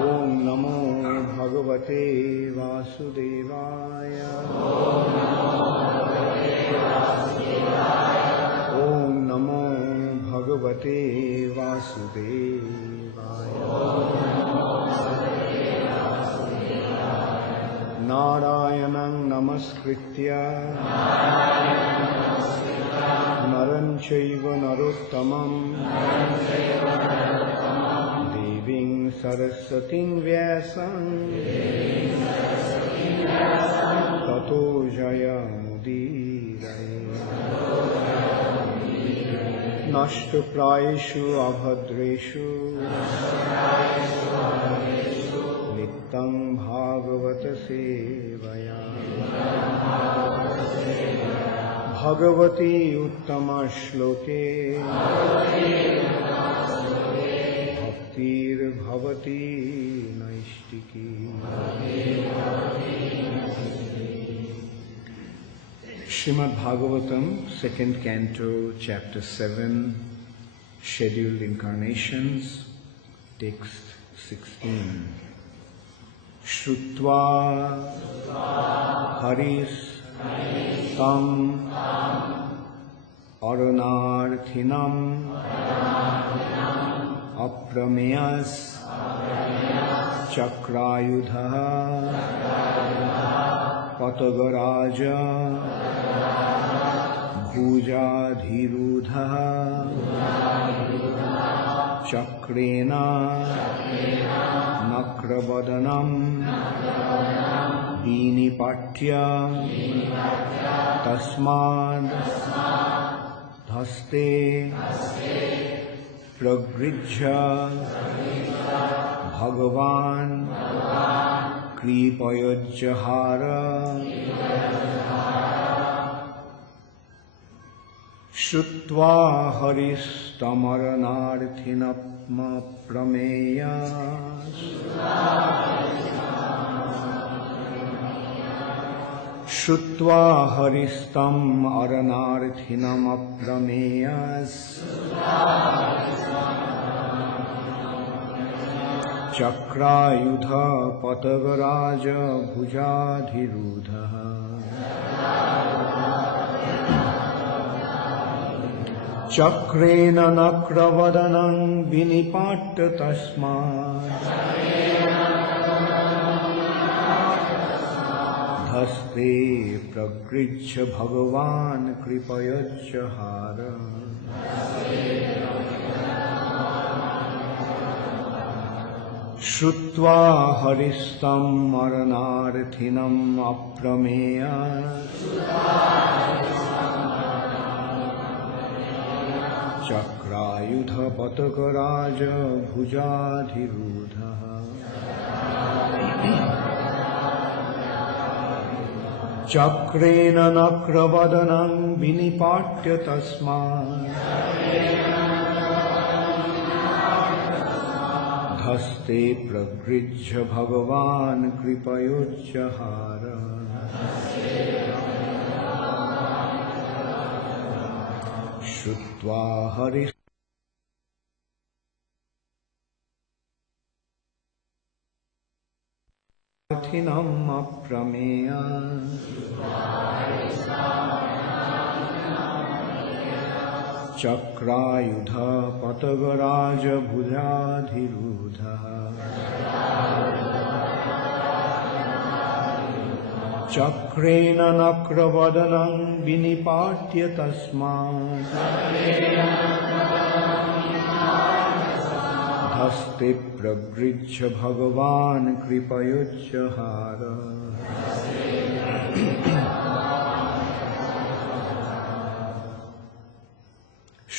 Om Namo Bhagavate Vasudevaya. Om Namo Bhagavate Vasudevaya. Narayanam Namaskritya Naram Chaiva Narottamam Deving Saraswatim Vyasam Tato Jayamudiraye Nashtu Prayeshu Abhadreshu Nityam Bhagavata Sevaya Bhagavati Uttama Shloke Bhaktir Bhavati Naishtiki. Srimad Bhagavatam, 2nd Canto, Chapter 7, Scheduled Incarnations, Text 16. Shrutva Haris Tam Arunarthinam Aprameyas Chakrayudha Patagaraja Bhujadhirudha Chakrena Nakravadanam Vinipatya Tasmad Dhaste Pragrijha Bhagavan Kripayajahara Shutva Haris Tamaranarthinapma Prameya Shutva Haristam Aranarthinam Aprameyas Chakrayudha Patagaraja Bhujadhirudha Chakrena Nakravadanam Vinipatta Tasmad Dhaste Pragrijha Bhagavan Kripayajahara Shrutva Haristam Aranarthinam Aprameya Chakrayudha Patagaraja Bhujadhirudha Chakrena Nakravadanam Vinipatya Tasmad Dhaste Pragrijha Bhagavan Kripayojahara Shutva Haris Thinam Aprameya Chakrayudha Patagaraja Bhujadhirudha Chakrena Nakravadanam Vinipatya Tasmad Dhaste Pragrijha Bhagavan Kripayojahara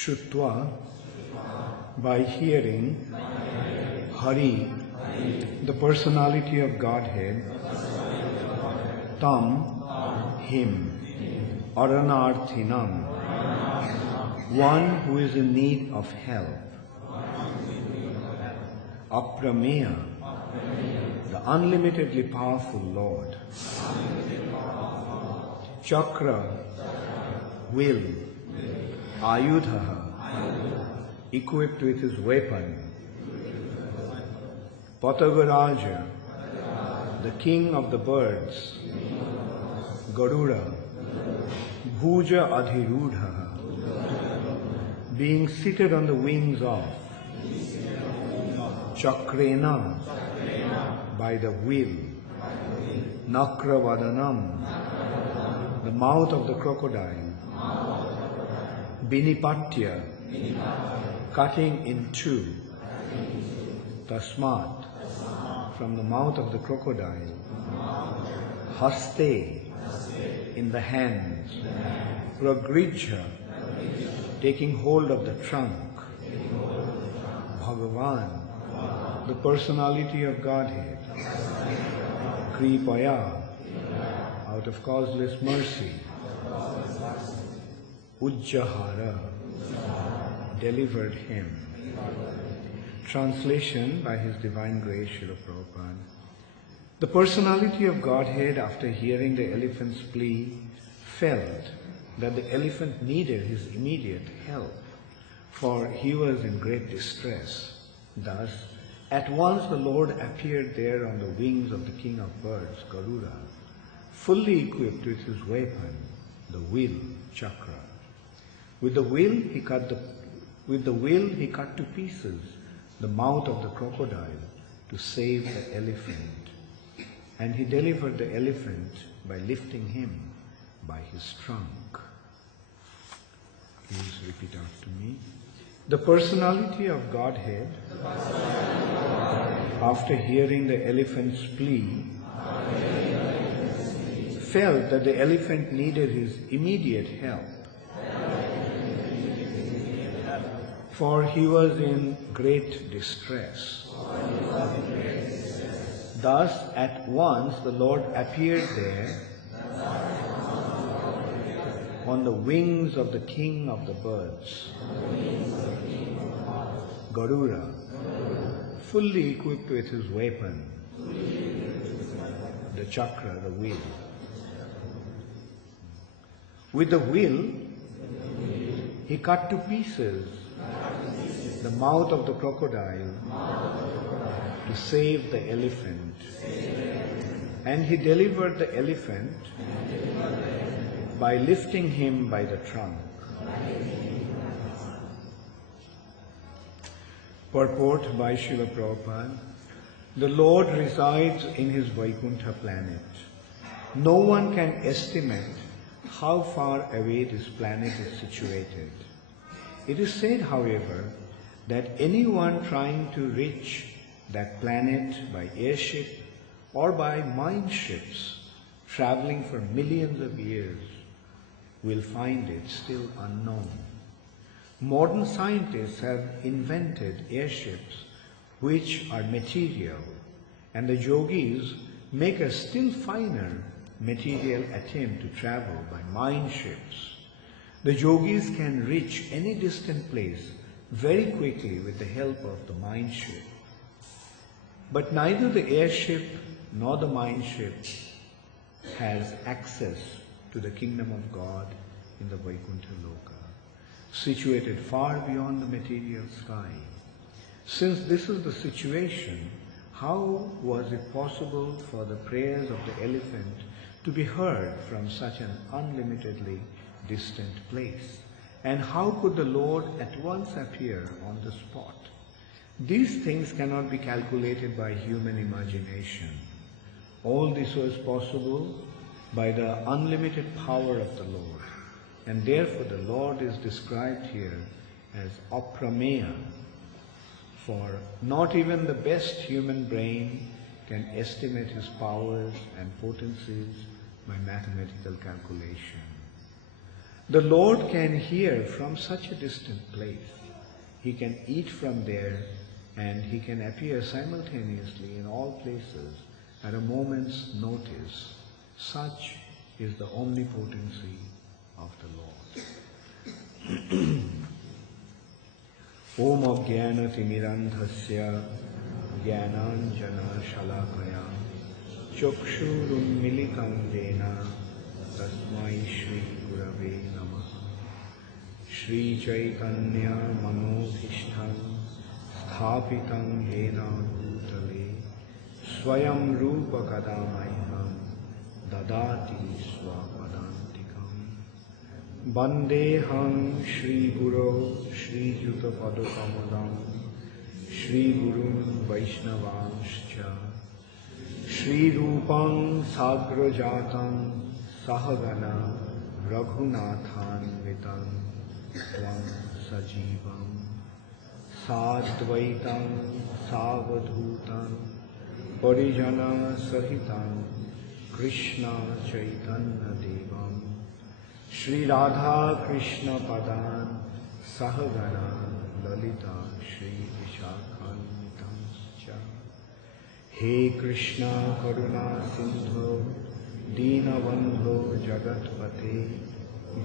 Shutva, by hearing Hari, the personality of Godhead, Tam, him, Aranarthinam, one who is in need of help, Aprameya, the unlimitedly powerful Lord, Chakra, will, Ayudha, equipped with his weapon, Patagaraja, the king of the birds, Garuda, Bhuja Adhirudha, being seated on the wings of Chakrena, by the will, Nakravadanam, the mouth of the crocodile, Binipatya, cutting in two, Tasmat, from the mouth of the crocodile, Haste, in the hands, Pragrija, taking hold of the trunk, Bhagavan, the personality of Godhead, Kripaya, out of causeless mercy, Ujjahara, delivered him. Translation by His Divine Grace, Srila Prabhupada. The personality of Godhead, after hearing the elephant's plea, felt that the elephant needed his immediate help, for he was in great distress. Thus, at once the Lord appeared there on the wings of the king of birds, Garuda, fully equipped with his weapon, the will, chakra. With the will he cut to pieces the mouth of the crocodile to save the elephant, and he delivered the elephant by lifting him by his trunk. Please repeat after me. The personality of Godhead, after hearing the elephant's plea, felt that the elephant needed his immediate help, for he was in great distress. Thus, at once the Lord appeared there on the wings of the king of the birds, Garuda, fully equipped with his weapon, the chakra, the will. With the will, he cut to pieces the mouth of the crocodile to save the elephant, and he delivered the elephant by lifting him by the trunk. Purport by Srila Prabhupada. The Lord resides in his Vaikuntha planet. No one can estimate how far away this planet is situated. It is said, however, that anyone trying to reach that planet by airship or by mine ships, traveling for millions of years, will find it still unknown. Modern scientists have invented airships which are material, and the yogis make a still finer material attempt to travel by mine ships. The yogis can reach any distant place very quickly with the help of the mine ship. But neither the airship nor the mine ship has access to the kingdom of God in the Vaikuntha Loka, situated far beyond the material sky. Since this is the situation, how was it possible for the prayers of the elephant to be heard from such an unlimitedly distant place? And how could the Lord at once appear on the spot? These things cannot be calculated by human imagination. All this was possible by the unlimited power of the Lord. And therefore the Lord is described here as aprameya, for not even the best human brain can estimate his powers and potencies by mathematical calculation. The Lord can hear from such a distant place. He can eat from there, and he can appear simultaneously in all places at a moment's notice. Such is the omnipotency of the Lord. Om Ajnana Timirandhasya Jnananjana Shalakaya Chakshurun Militam Dena Tasmai Shri Gurave Namaha. Shri Chaitanya Manobhishtam Sthapitam Yena Bhutale Swayam Rupa Kadamayam Dadati Swapadantikam Bandeham Shri Guru Shri Juta Padukamalam Shri Gurun Vaishnavanscha Shri Rupam Sagrajatam Sahagana Raghunathan Vitam Tvam Sajivam Sadvaitam Savadhutam Parijana Sahitam Krishna Chaitanya Devam Shri Radha Krishna Padan Sahagana Lalita Shri Vishakhantam Cha He Krishna Karuna Sindhu Deenabandhu Jagatpate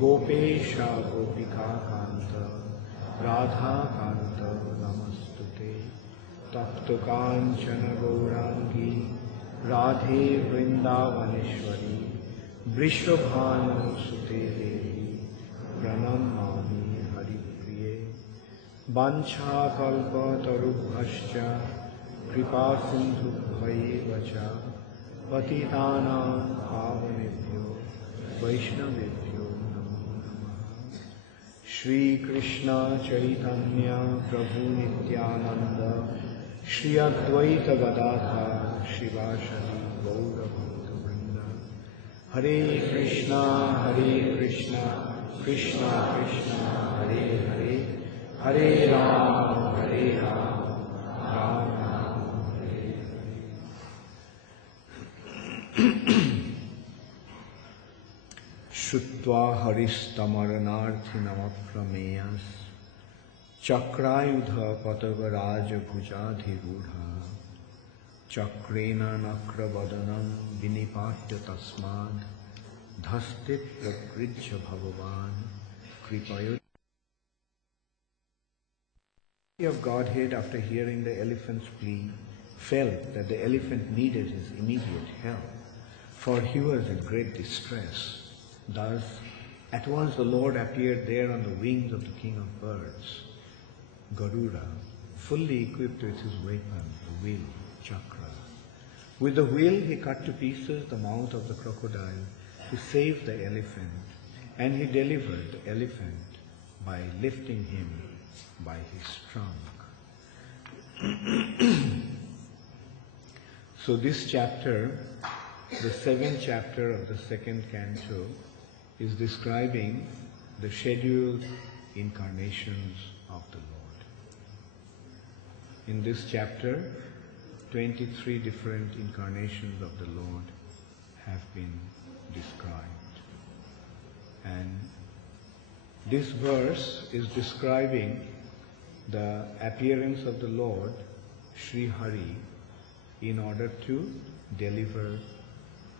Gopesha Gopika Kanta Radha Kanta Namastute Tapta Kanchana Gaurangi Radhe Vrindavaneshwari Vrishabhanu Sute Devi Pranamami Haripriye Bancha Kalpa Tarubhascha Kripa Sindhu Bhaivacha Patitanam Pavanebhyo Vaishnavebhyo Namo Namaha Shri Krishna Chaitanya Prabhu Nityananda Shri Advaita Gadadhar Shivashani Gaura Bhakta Vrinda Hare Krishna Krishna Krishna Hare Hare Hare Rama Hare Rama Rama Hare Shutva Haristamarnarthi Namaprameyas Chakrayudha Patavaraja Bhujadhirudha Chakrena Nakravadanam Vinipatya Tasmad Dhastit Prakrijya Bhagavan Kripayut of Godhead, after hearing the elephant's plea, felt that the elephant needed his immediate help, for he was in great distress. Thus, at once the Lord appeared there on the wings of the king of birds, Garuda, fully equipped with his weapon, the wheel, Chakra. With the wheel he cut to pieces the mouth of the crocodile to save the elephant, and he delivered the elephant by lifting him by his trunk. So this chapter, the 7th chapter of the second canto, is describing the scheduled incarnations of the Lord. In this chapter, 23 different incarnations of the Lord have been described. And this verse is describing the appearance of the Lord, Sri Hari, in order to deliver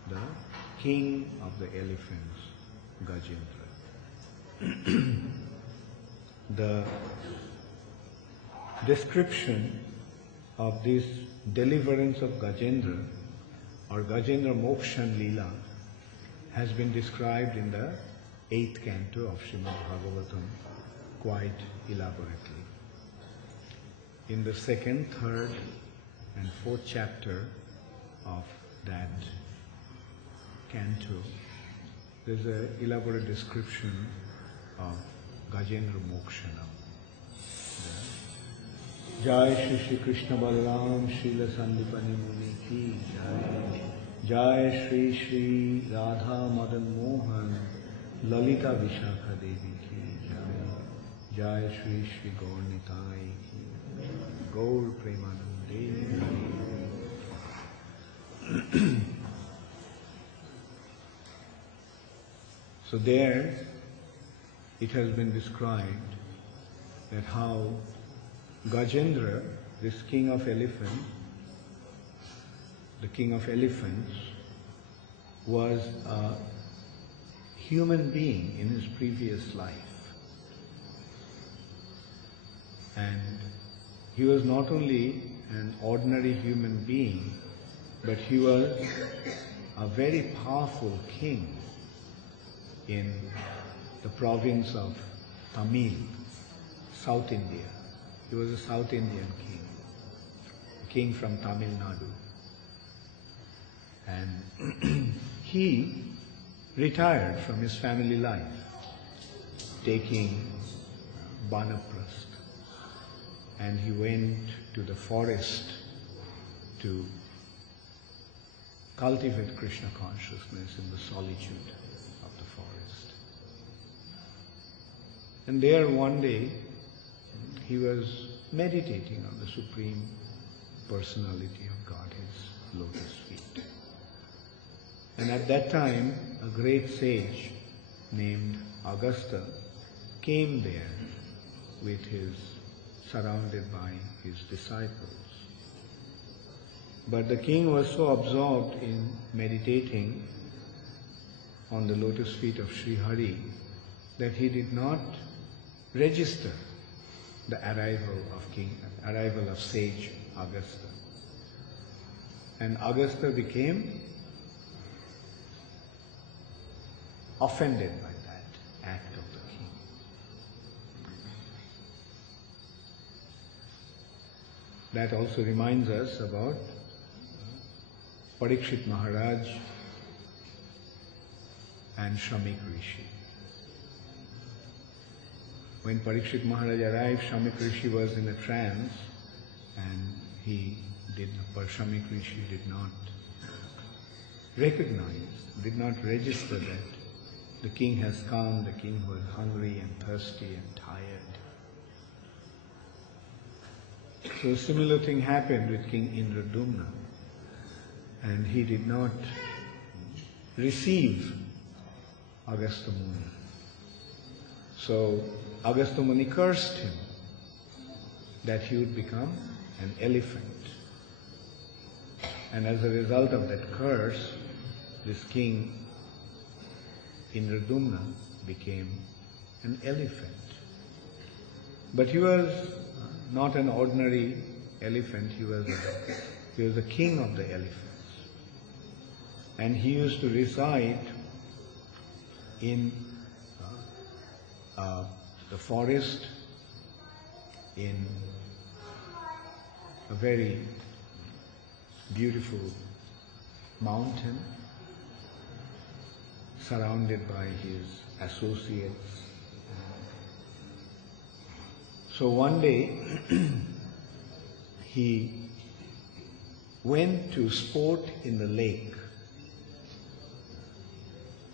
the king of the elephants, Gajendra. The description of this deliverance of Gajendra, or Gajendra Mokshan Leela, has been described in the 8th canto of Srimad Bhagavatam quite elaborately. In the 2nd, 3rd and 4th chapter of that canto, there's an elaborate description of Gajendra Mokshanam. Jai Shri Shri Krishna Balaram Srila Sandipani Muni Ki Jai. Jai Shri Shri Radha Madan Mohan Lalita Vishakha Devi Ki Jai. Jai Shri Shri Gaur Nitai Ki. Gaur Premanande. So there it has been described that how Gajendra, this king of elephants, the king of elephants, was a human being in his previous life. And he was not only an ordinary human being, but he was a very powerful king in the province of Tamil, South India. He was a South Indian king from Tamil Nadu. And he retired from his family life, taking Banaprast. And he went to the forest to cultivate Krishna consciousness in the solitude of the forest. And there one day, he was meditating on the Supreme Personality of Godhead's lotus feet. And at that time, a great sage named Agastya came there surrounded by his disciples. But the king was so absorbed in meditating on the lotus feet of Sri Hari that he did not register the arrival of sage Agastya. And Agastya became offended by that act of the king. That also reminds us about Parikshit Maharaj and Shamik Rishi. When Parikshit Maharaj arrived, Shamik Rishi was in a trance, and Shamik Rishi did not recognize, did not register that the king has come, the king was hungry and thirsty and tired. So a similar thing happened with King Indradumna, and he did not receive Agastya Muni. So Agastya Muni cursed him that he would become an elephant. And as a result of that curse, this king Indradumna became an elephant. But he was not an ordinary elephant, he was the king of the elephants. And he used to reside in the forest in a very beautiful mountain, surrounded by his associates. So one day he went to sport in the lake.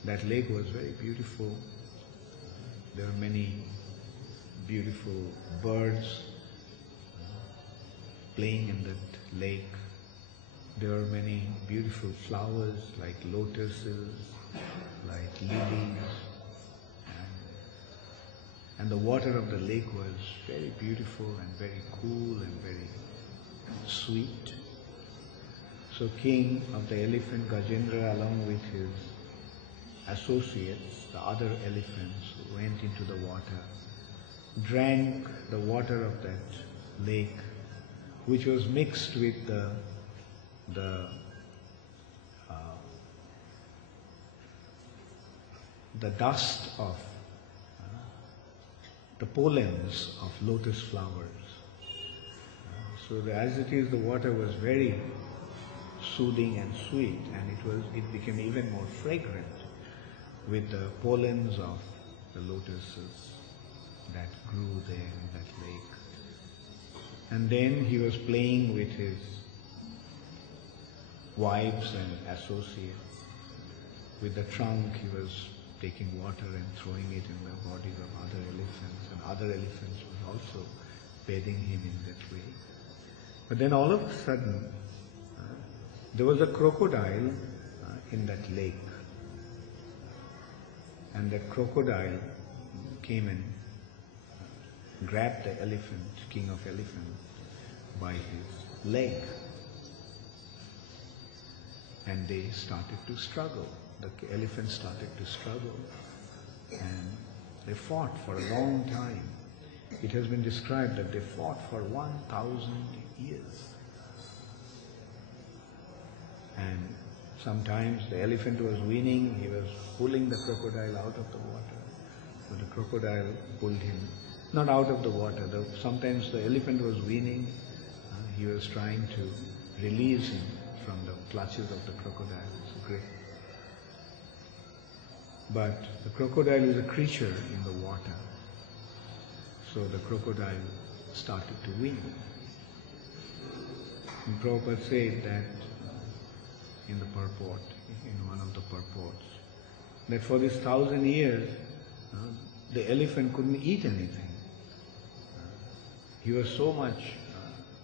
That lake was very beautiful. There were many beautiful birds playing in that lake. There were many beautiful flowers like lotuses, like lilies. And the water of the lake was very beautiful and very cool and very sweet. So King of the Elephant Gajendra, along with his associates, the other elephants, went into the water, drank the water of that lake, which was mixed with the dust of the pollens of lotus flowers. So as it is, the water was very soothing and sweet, and it became even more fragrant with the pollens of the lotuses that grew there in that lake. And then he was playing with his wives and associates. With the trunk, he was taking water and throwing it in the bodies of other elephants, and other elephants were also bathing him in that way. But then all of a sudden, there was a crocodile in that lake. And that crocodile came and grabbed the elephant, king of elephants, by his leg. And they started to struggle. The elephant started to struggle, and they fought for a long time. It has been described that they fought for 1,000 years. And sometimes the elephant was winning, he was pulling the crocodile out of the water. So the crocodile pulled him, not out of the water. Sometimes the elephant was weaning. He was trying to release him from the clutches of the crocodile. It's great. But the crocodile is a creature in the water. So the crocodile started to wean. And Prabhupada said that in the purport, in one of the purports, that for this 1,000 years, the elephant couldn't eat anything. He was so much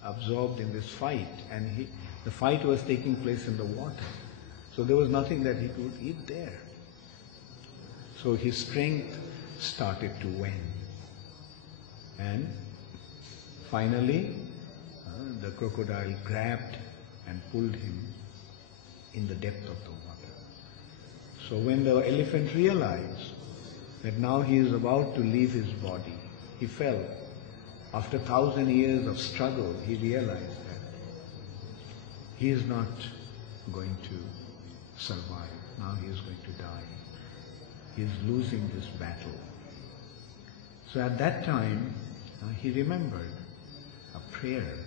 absorbed in this fight, and the fight was taking place in the water. So there was nothing that he could eat there. So his strength started to wane. And finally, the crocodile grabbed and pulled him in the depth of the water. So when the elephant realized that now he is about to leave his body, he fell. After 1,000 years of struggle, he realized that he is not going to survive. Now he is going to die. He is losing this battle. So at that time, he remembered a prayer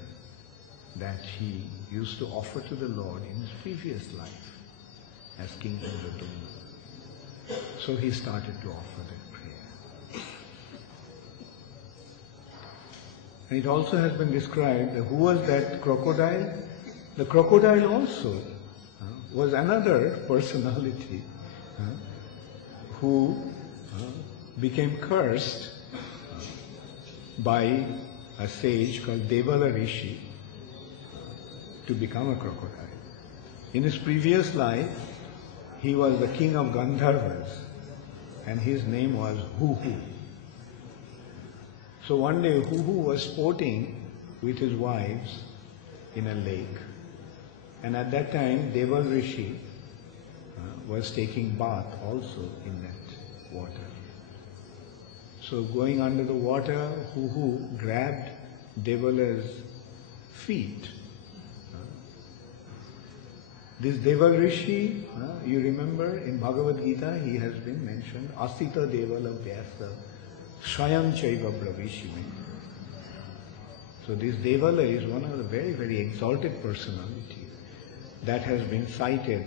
that he used to offer to the Lord in his previous life as King Indradumna. So he started to offer that prayer. And it also has been described that who was that crocodile? The crocodile also was another personality who became cursed by a sage called Devala Rishi to become a crocodile. In his previous life, he was the king of Gandharvas, and his name was Huhu. So one day Huhu was sporting with his wives in a lake, and at that time Deval Rishi was taking bath also in that water. So going under the water, Huhu grabbed Devala's feet. This Deval Rishi, you remember in Bhagavad Gita, he has been mentioned, Asita Devala Vyasa Swayam Chaiva Bravishime. So this Devala is one of the very, very exalted personalities that has been cited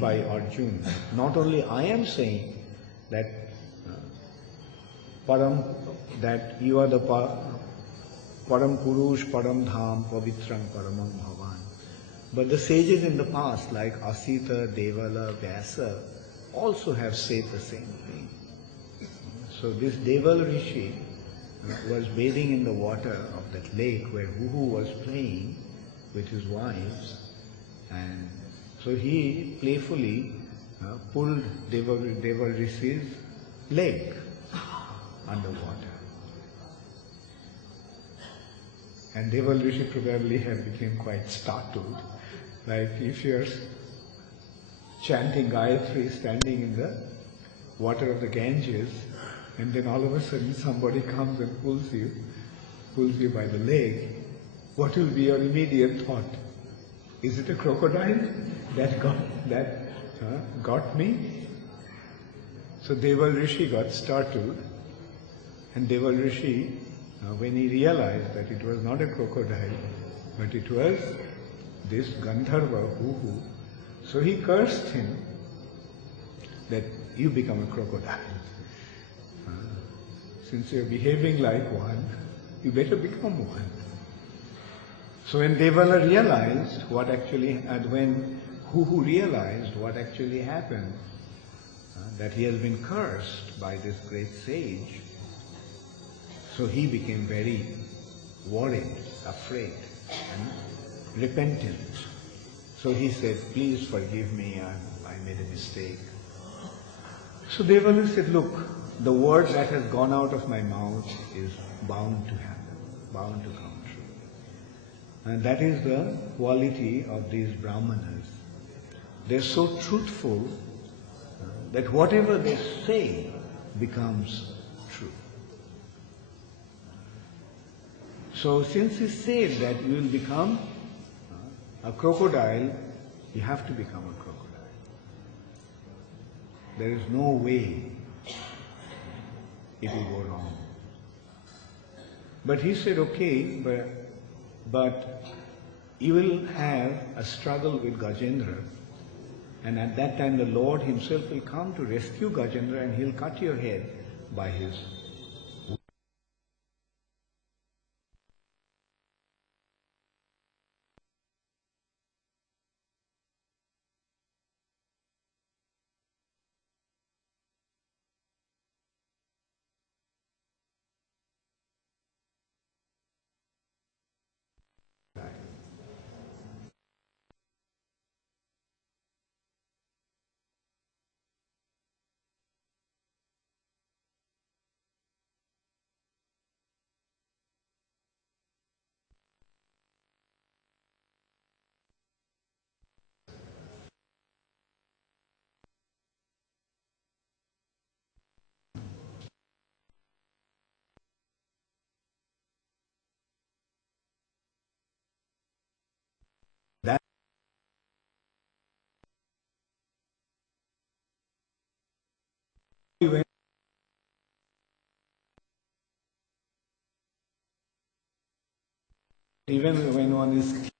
by Arjuna. Not only I am saying that that you are the Param Purush, Param Dham, Pavitram, Paramam Bhavan. But the sages in the past, like Asita, Devala, Vyasa, also have said the same thing. So this Deval Rishi was bathing in the water of that lake where Huhu was playing with his wives, and so he playfully pulled Deval Rishi's leg underwater. And Deval Rishi probably had become quite startled. Like if you're chanting Gayatri standing in the water of the Ganges, and then all of a sudden somebody comes and pulls you by the leg, what will be your immediate thought? Is it a crocodile that got me? So Deval Rishi got startled, and Deval Rishi, when he realized that it was not a crocodile, but it was this Gandharva Huhu, so he cursed him that you become a crocodile. Since you're behaving like one, you better become one. So when Devala realized what actually, and when Huhu realized what actually happened, that he has been cursed by this great sage, so he became very worried, afraid, and repentant. So he said, please forgive me, I made a mistake. So Devala said, look, the word that has gone out of my mouth is bound to happen, bound to come true. And that is the quality of these Brahmanas. They're so truthful that whatever they say becomes true. So since he said that you will become a crocodile, you have to become a crocodile. There is no way it will go wrong. But he said, okay, but you will have a struggle with Gajendra, and at that time the Lord himself will come to rescue Gajendra and he'll cut your head by his that even when one is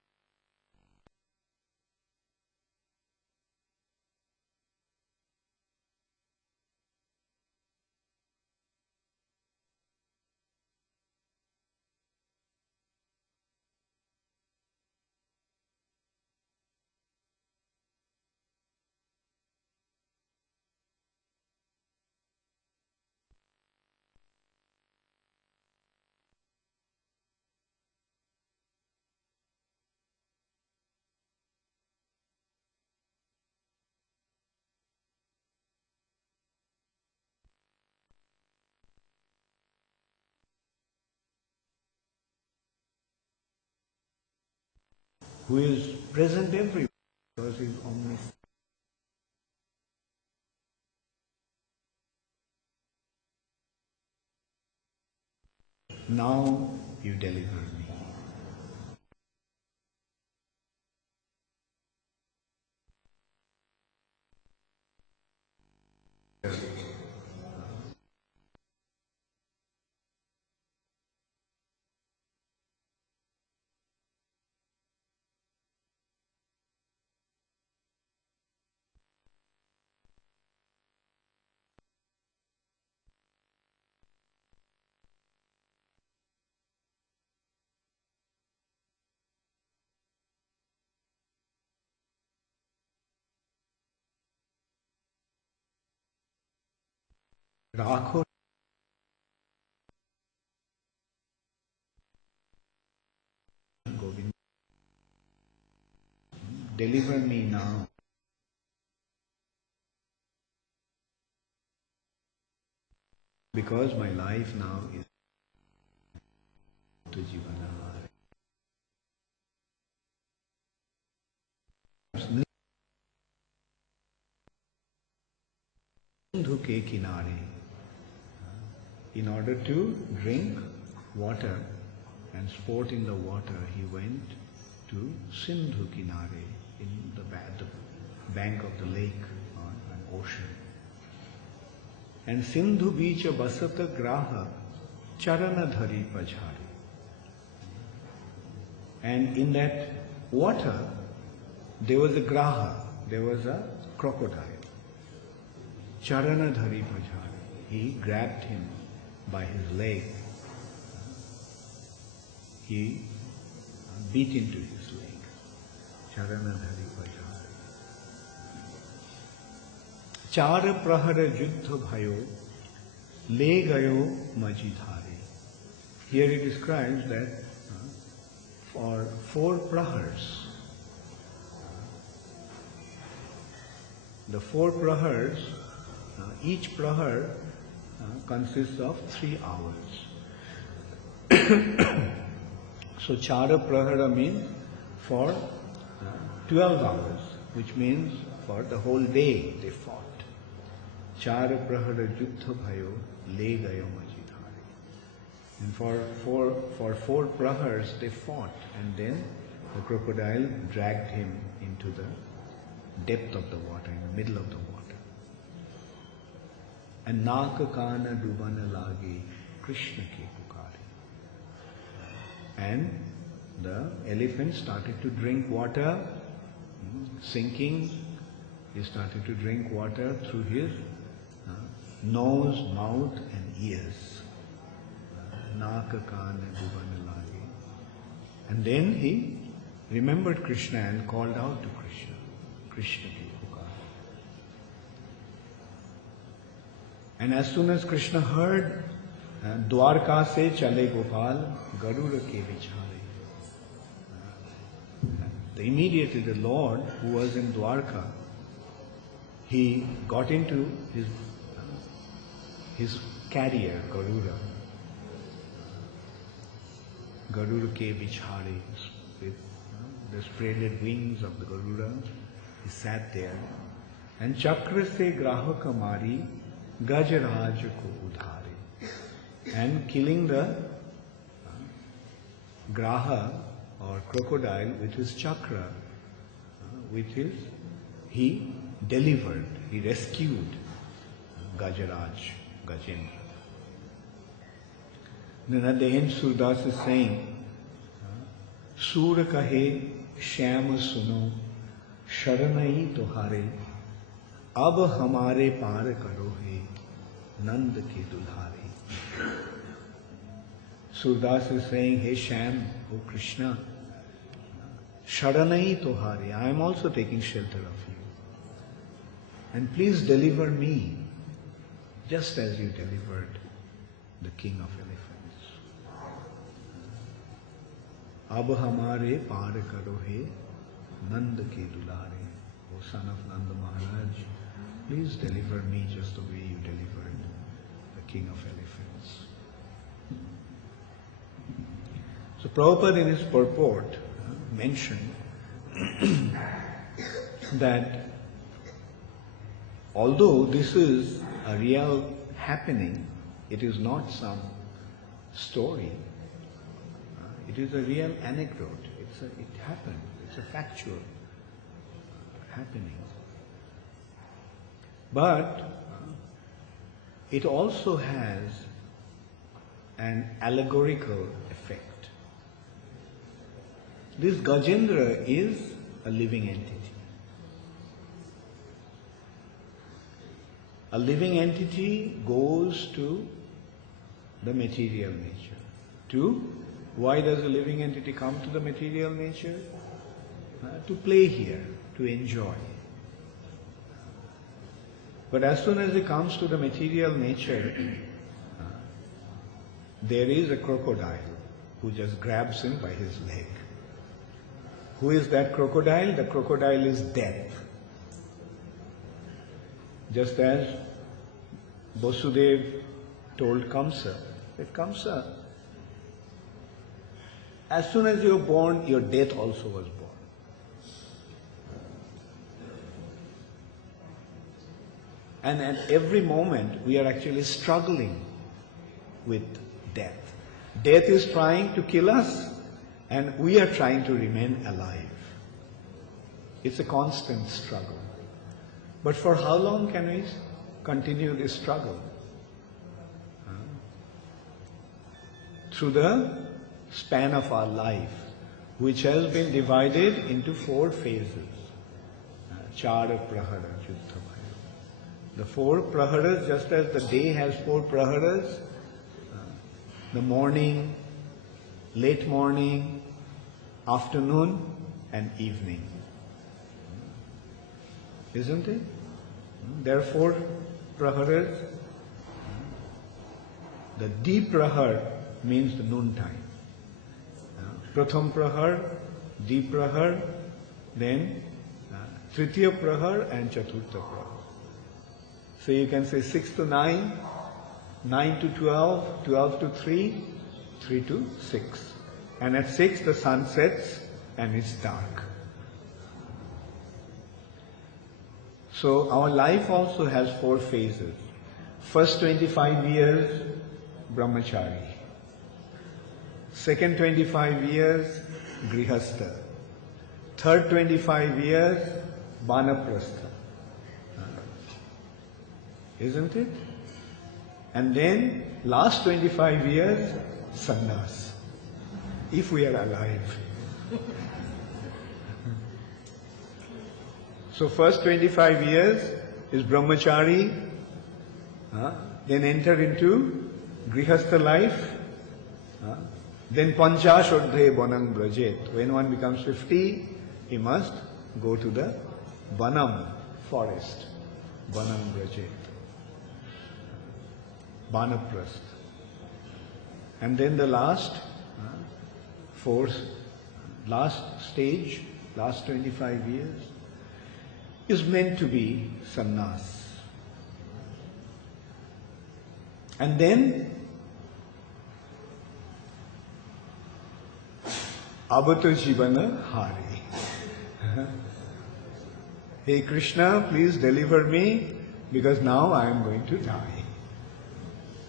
who is present everywhere because he is omniscient. Now you deliver me. Rakho Govind, deliver me now. Because my life now is to Jivanahar. Sindhu ke kinare. In order to drink water and sport in the water, he went to Sindhu Kinare, in the bank of the lake or an ocean. And Sindhu Beecha Basata Graha Charana Dhari Pajhari. And in that water, there was a graha, there was a crocodile. Charana Dhari Pajhari. He grabbed him by his leg. He beat into his leg. Charana Dhari Pajhari. Char prahara juddha bhayo le gayo majidhare. Here it describes that for 4 prahars, the 4 prahars, each prahar consists of 3 hours. So Chara Prahara means for 12 hours, which means for the whole day they fought. Chara Prahara Juddha Bhayo Le Gayo Majidhari. And for 4 prahars they fought, and then the crocodile dragged him into the depth of the water, in the middle of the water. and naak kaana dubana lage, Krishna ke pukare. And the elephant started to drink water, sinking. He started to drink water through his nose, mouth and ears. Naak kaana dubana lage. And then he remembered Krishna and called out to Krishna. Krishna ki pukar. And as soon as Krishna heard, Dwarka se chale Gopal, Garura ke vichare. Immediately the Lord, who was in Dwarka, he got into his carrier, Garura. Garura ke vichare, with the spreaded wings of the Garura. He sat there. And Chakra se grahaka mari, Gajaraj ko udhare. And killing the graha or crocodile with his chakra, he delivered, he rescued Gajaraj, Gajendra. Then at the end Surdas is saying, Sura kahe Shyam suno Sharanai tohare Ab hamare par karo hai Nand ke dulhare. Surdas is saying, Hey Shyam, O Krishna, Sharanai tohare, I am also taking shelter of you. And please deliver me, just as you delivered the king of elephants. Ab hamare par karo hai Nand ke dulare. O son of Nanda Maharaj, please deliver me just the way you delivered the king of elephants. So Prabhupada in his purport mentioned that although this is a real happening, it is not some story. It is a real anecdote. It happened. It's a factual happening. But it also has an allegorical effect. This Gajendra is a living entity. A living entity goes to the material nature. Why does a living entity come to the material nature? To play here, to enjoy. But as soon as it comes to the material nature, there is a crocodile who just grabs him by his leg. Who is that crocodile? The crocodile is death. Just as Vasudev told Kamsa, that Kamsa, as soon as you were born, your death also was born. And at every moment, we are actually struggling with death. Death is trying to kill us, and we are trying to remain alive. It's a constant struggle. But for how long can we continue this struggle? Through the span of our life, which has been divided into 4 phases. Chara prahara juddha bhaya. The 4 praharas, just as the day has 4 praharas, the morning, late morning, afternoon and evening. Isn't it? There are 4 praharas. The deep prahar means the noon time. Pratham prahar, deep prahar, then tritiya prahar and chaturtha prahar. So you can say 6 to 9, 9 to 12, 12 to 3, 3 to 6. And at 6 the sun sets and it's dark. So our life also has 4 phases. First 25 years, brahmachari. Second 25 years, grihastha. Third 25 years, vanaprastha. Isn't it? And then, last 25 years, sannyas. If we are alive. So first 25 years is brahmachari, then enter into grihastha life, then panchashodhe banam brajet. When one becomes 50, he must go to the banam, forest, banam brajet, banaprast. And then the last last stage, last 25 years, is meant to be sannyas. And then, Abato Jivana Hari. Hey Krishna, please deliver me, because now I am going to die.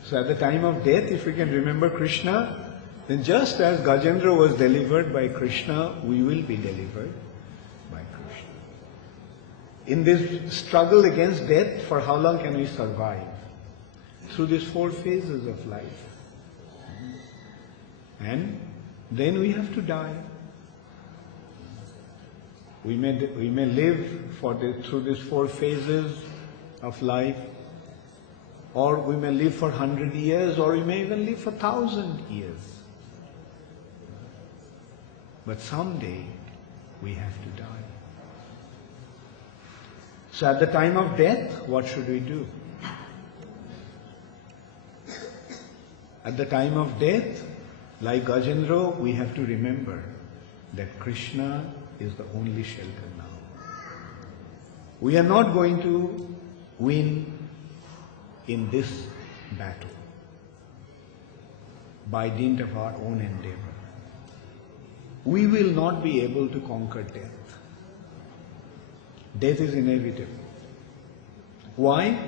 So at the time of death, if we can remember Krishna, then just as Gajendra was delivered by Krishna, we will be delivered by Krishna. In this struggle against death, for how long can we survive? Through these 4 phases of life. And then we have to die. We may live through these 4 phases of life, or we may live for 100 years, or we may even live for 1,000 years. But someday we have to die. So at the time of death, what should we do? At the time of death, like Gajendra, we have to remember that Krishna is the only shelter now. We are not going to win in this battle by dint of our own endeavor. We will not be able to conquer death. Death is inevitable. Why?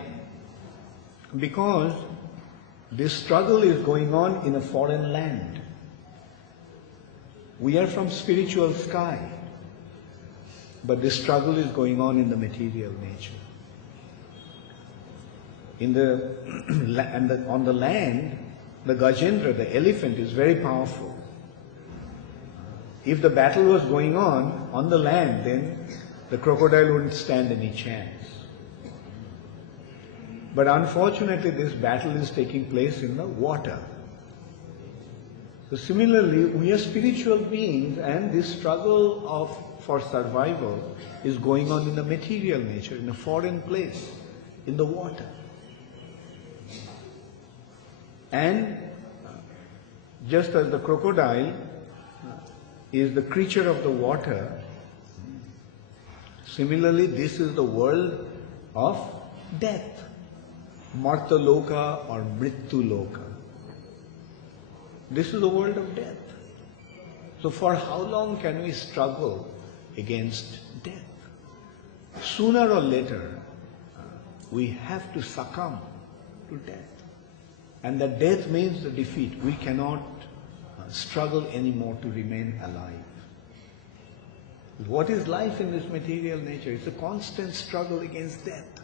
Because this struggle is going on in a foreign land. We are from spiritual sky, but this struggle is going on in the material nature. On the land, the Gajendra, the elephant, is very powerful. If the battle was going on the land, then the crocodile wouldn't stand any chance. But unfortunately, this battle is taking place in the water. So similarly, we are spiritual beings, and this struggle for survival is going on in the material nature, in a foreign place, in the water. And just as the crocodile is the creature of the water, similarly, this is the world of death. Marta Loka or Mrityu Loka. This is the world of death. So for how long can we struggle against death? Sooner or later, we have to succumb to death. And that death means the defeat. We cannot struggle anymore to remain alive. What is life in this material nature? It's a constant struggle against death,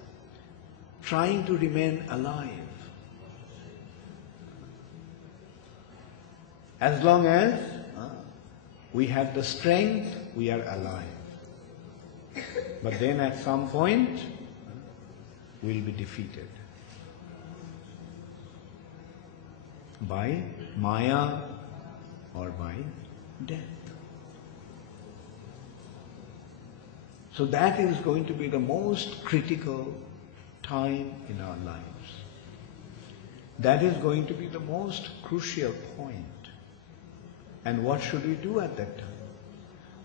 trying to remain alive. As long as we have the strength, we are alive. But then at some point, we'll be defeated by Maya or by death. So that is going to be the most critical time in our lives. That is going to be the most crucial point. And what should we do at that time?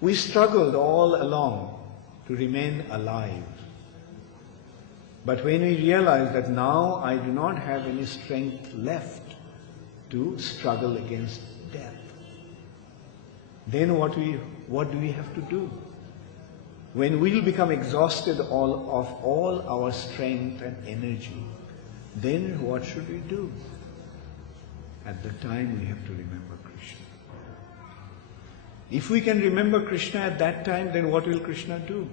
We struggled all along to remain alive. But when we realize that now I do not have any strength left to struggle against death, then what do we have to do? When we will become exhausted of all our strength and energy, then what should we do? At the time we have to remember Krishna. If we can remember Krishna at that time, then what will Krishna do?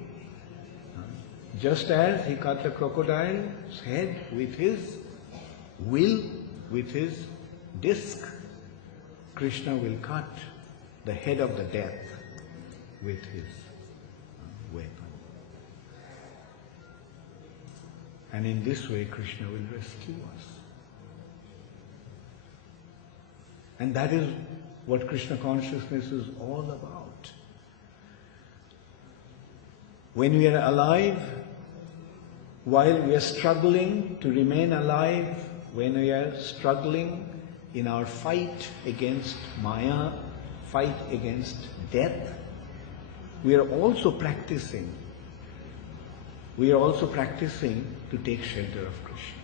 Just as he cut the crocodile's head with his will, with his disc, Krishna will cut the head of the death with his weapon. And in this way, Krishna will rescue us. And that is what Krishna consciousness is all about. When we are alive, while we are struggling to remain alive, when we are struggling in our fight against Maya, fight against death, we are also practicing to take shelter of Krishna.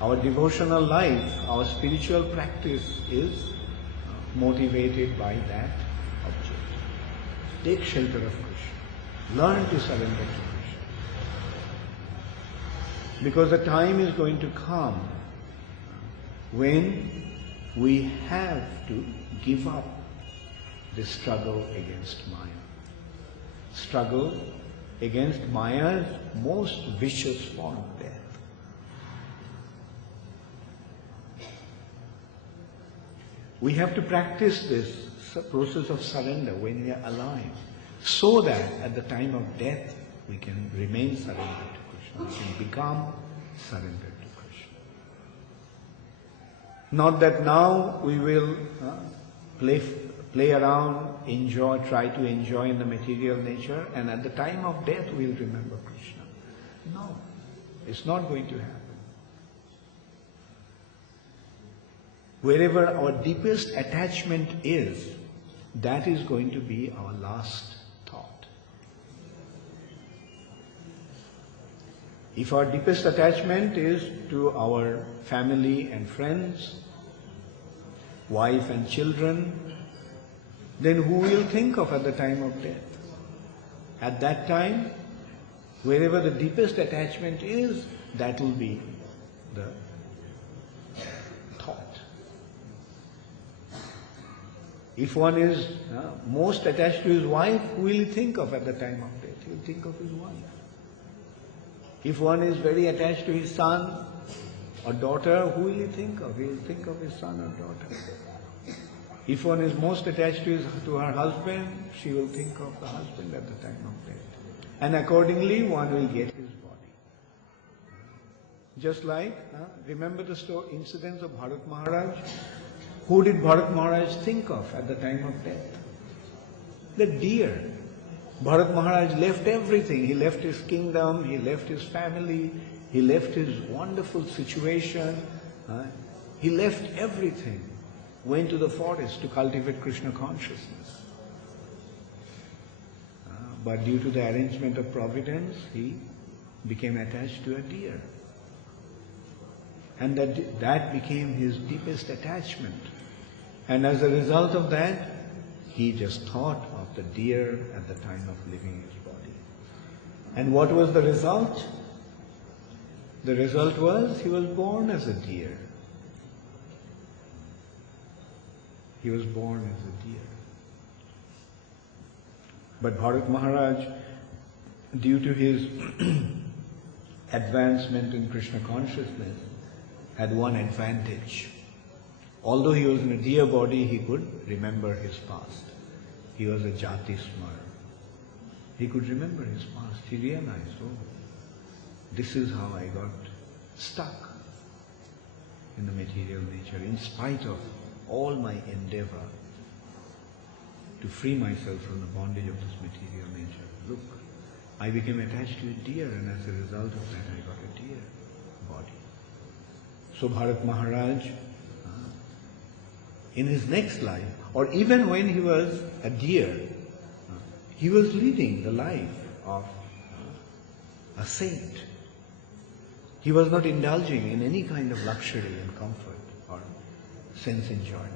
Our devotional life, our spiritual practice is motivated by that object. Take shelter of Krishna. Learn to surrender to Krishna. Because the time is going to come when we have to give up the struggle against Maya. Struggle against Maya's most vicious form, death. We have to practice this process of surrender when we are alive, so that at the time of death we can remain surrendered to Krishna, we can become surrendered to Krishna. Not that now we will play around, enjoy, try to enjoy in the material nature, and at the time of death we'll remember Krishna. No, it's not going to happen. Wherever our deepest attachment is, that is going to be our last thought. If our deepest attachment is to our family and friends, wife and children, then who will think of at the time of death? At that time, wherever the deepest attachment is, that will be the thought. If one is most attached to his wife, who will he think of at the time of death? He will think of his wife. If one is very attached to his son or daughter, who will he think of? He will think of his son or daughter. If one is most attached to her husband, she will think of the husband at the time of death. And accordingly, one will get his body. Just like, remember the incidents of Bharat Maharaj? Who did Bharat Maharaj think of at the time of death? The deer. Bharat Maharaj left everything. He left his kingdom, he left his family, he left his wonderful situation. He left everything. Went to the forest to cultivate Krishna consciousness. But due to the arrangement of providence, he became attached to a deer. And that became his deepest attachment. And as a result of that, he just thought of the deer at the time of leaving his body. And what was the result? The result was he was born as a deer. He was born as a deer. But Bharat Maharaj, due to his advancement in Krishna consciousness, had one advantage. Although he was in a deer body, he could remember his past. He was a Jati Smar. He could remember his past. He realized, this is how I got stuck in the material nature, in spite of all my endeavor to free myself from the bondage of this material nature. Look, I became attached to a deer, and as a result of that I got a deer body. So Bharat Maharaj, in his next life, or even when he was a deer, he was leading the life of a saint. He was not indulging in any kind of luxury and comfort or sense enjoyment.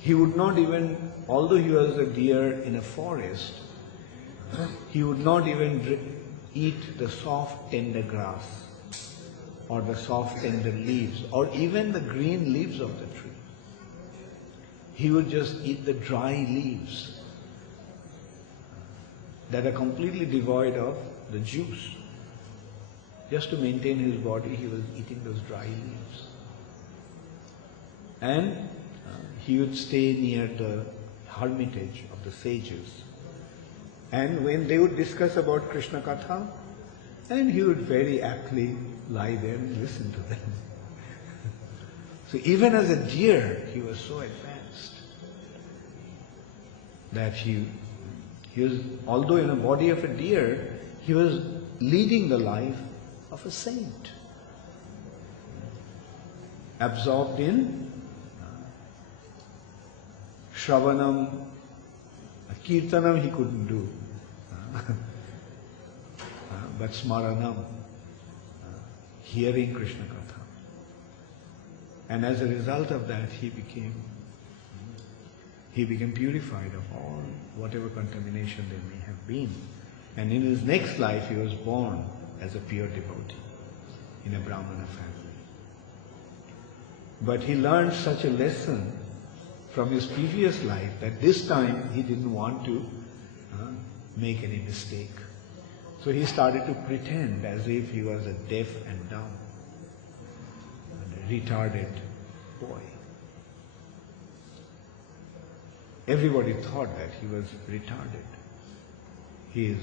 He would not even, although he was a deer in a forest, he would not even eat the soft tender grass or the soft tender leaves or even the green leaves of the tree. He would just eat the dry leaves that are completely devoid of the juice. Just to maintain his body, he was eating those dry leaves. And he would stay near the hermitage of the sages. And when they would discuss about Krishna Katha, and he would very aptly lie there and listen to them. So even as a deer, he was so advanced that he was, although in the body of a deer, he was leading the life of a saint. Absorbed in Shravanam, Kirtanam he couldn't do. But Smaranam, hearing Krishna Katha. And as a result of that, he became purified of all, whatever contamination there may have been. And in his next life, he was born as a pure devotee in a Brahmana family. But he learned such a lesson from his previous life that this time he didn't want to make any mistake. So he started to pretend as if he was a deaf and dumb, and a retarded boy. Everybody thought that he was retarded. He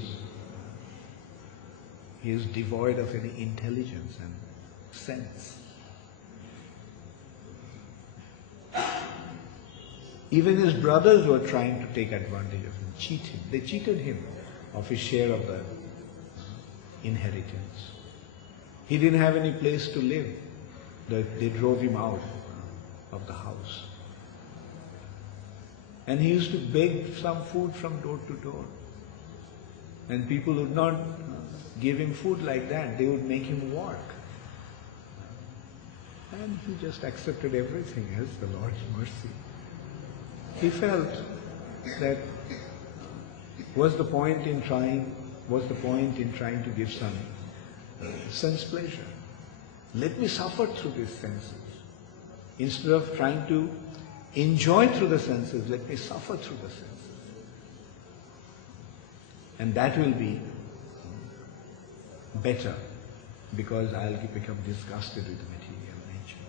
is devoid of any intelligence and sense. Even his brothers were trying to take advantage of him, cheat him. They cheated him of his share of the inheritance. He didn't have any place to live. They drove him out of the house. And he used to beg some food from door to door. And people would not give him food like that. They would make him work. And he just accepted everything as the Lord's mercy. He felt that what's the point in trying to give some sense pleasure? Let me suffer through these senses. Instead of trying to enjoy through the senses, let me suffer through the senses. And that will be better, because I'll become disgusted with the material nature.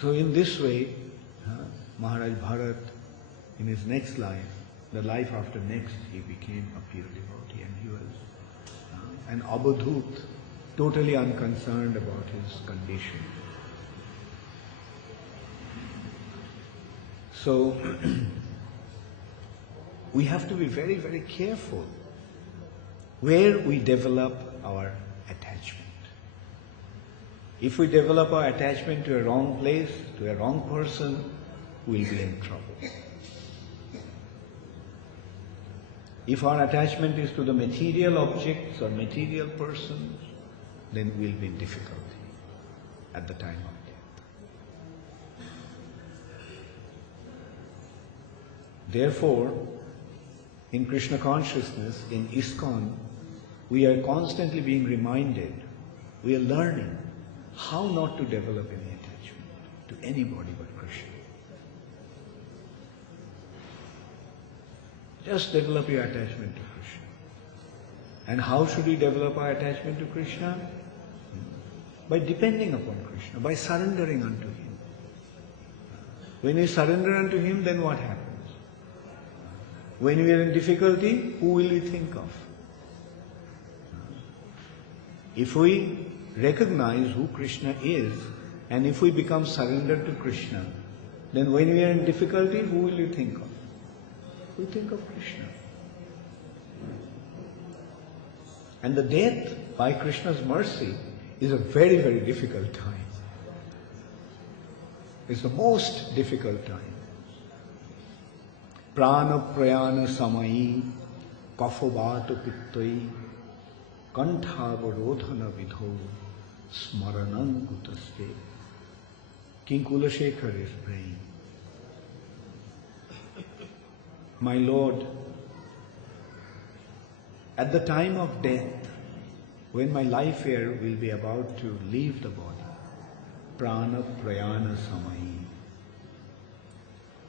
So in this way, Maharaj Bharat, in his next life, the life after next, he became a pure devotee, and he was an abadhut, totally unconcerned about his condition. So, we have to be very, very careful where we develop our attachment. If we develop our attachment to a wrong place, to a wrong person, we'll be in trouble. If our attachment is to the material objects or material persons, then we'll be in difficulty at the time of death. Therefore, in Krishna consciousness, in ISKCON, we are constantly being reminded, we are learning how not to develop any attachment to anybody but Krishna. Just develop your attachment to Krishna. And how should we develop our attachment to Krishna? By depending upon Krishna, by surrendering unto Him. When we surrender unto Him, then what happens? When we are in difficulty, who will we think of? If we recognize who Krishna is, and if we become surrendered to Krishna, then when we are in difficulty, who will you think of? We think of Krishna. And the death by Krishna's mercy is a very, very difficult time. It's the most difficult time. Prana prayana samayi kafobata pittai kanthavarodhana vidho smaranam kutaste. King Kulashekar is praying, my Lord, at the time of death, when my life here will be about to leave the body, prana prayana samayi.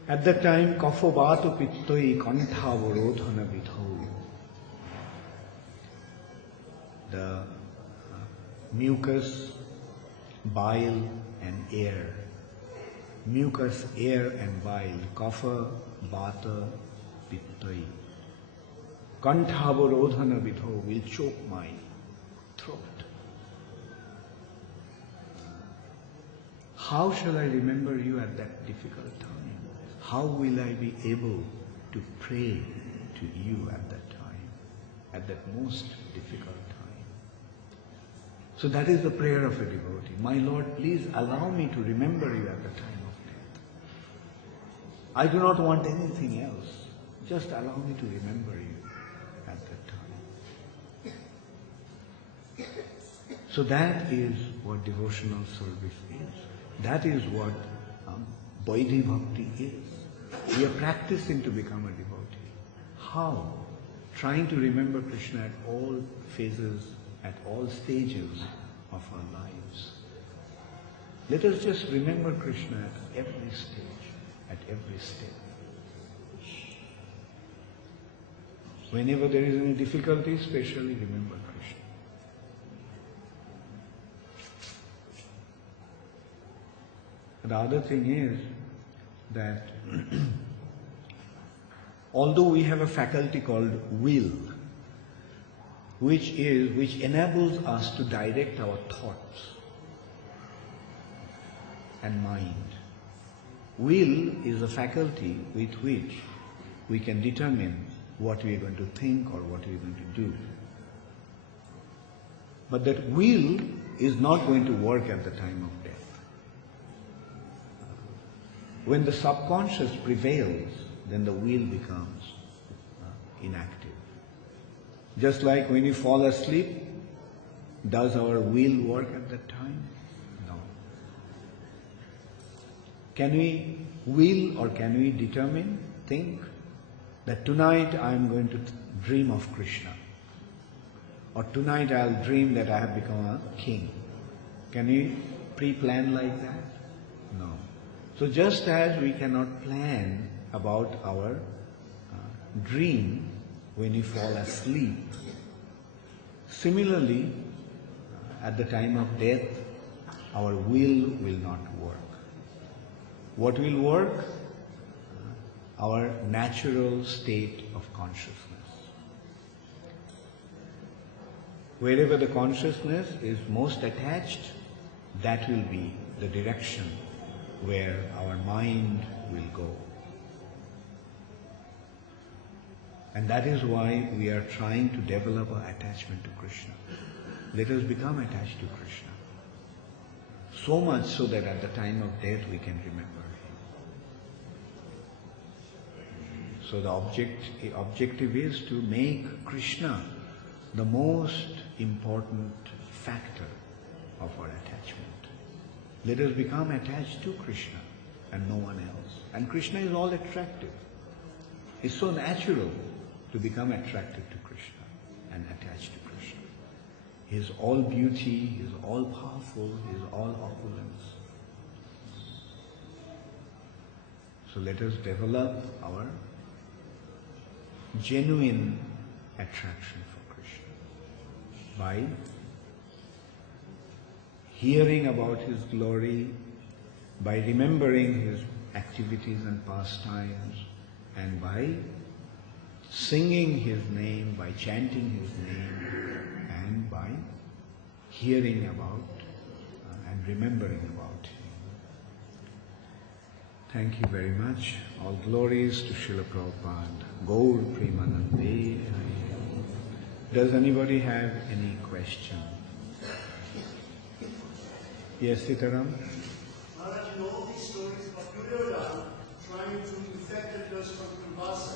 At that time, kafobatu pittoi kanthavarodhana vidho. the mucus, bile and air. Mucus, air and bile. Kapha, vata, pittai. Kanthaborodhana vidho will choke my throat. How shall I remember you at that difficult time? How will I be able to pray to you at that time, at that most difficult time? So that is the prayer of a devotee. My Lord, please allow me to remember you at the time of death. I do not want anything else. Just allow me to remember you at that time. So that is what devotional service is. That is what Vaidhi Bhakti is. We are practicing to become a devotee. How? Trying to remember Krishna at all phases, at all stages of our lives. Let us just remember Krishna at every stage, at every step. Whenever there is any difficulty, especially remember Krishna. The other thing is that although we have a faculty called will, which enables us to direct our thoughts and mind. Will is a faculty with which we can determine what we are going to think or what we are going to do. But that will is not going to work at the time of death. When the subconscious prevails, then the will becomes inactive. Just like when you fall asleep, does our will work at that time? No. Can we will or can we determine, think, that tonight I am going to dream of Krishna? Or tonight I'll dream that I have become a king. Can we pre-plan like that? No. So just as we cannot plan about our dream when we fall asleep, similarly, at the time of death, our will not work. What will work? Our natural state of consciousness. Wherever the consciousness is most attached, that will be the direction where our mind will go. And that is why we are trying to develop our attachment to Krishna. Let us become attached to Krishna. So much so that at the time of death we can remember Him. So the objective is to make Krishna the most important factor of our attachment. Let us become attached to Krishna and no one else. And Krishna is all attractive. It's so natural to become attracted to Krishna and attached to Krishna. He is all beauty, He is all powerful, He is all opulence. So let us develop our genuine attraction for Krishna by hearing about His glory, by remembering His activities and pastimes, and by singing His name, by chanting His name, and by hearing about and remembering about Him. Thank you very much. All glories to Srila Prabhupada. Gaur Premanande. Does anybody have any question? Yes, Sitaram? Maharaj, you know all these stories about Duryodhana trying to infect us from Kumbhasa.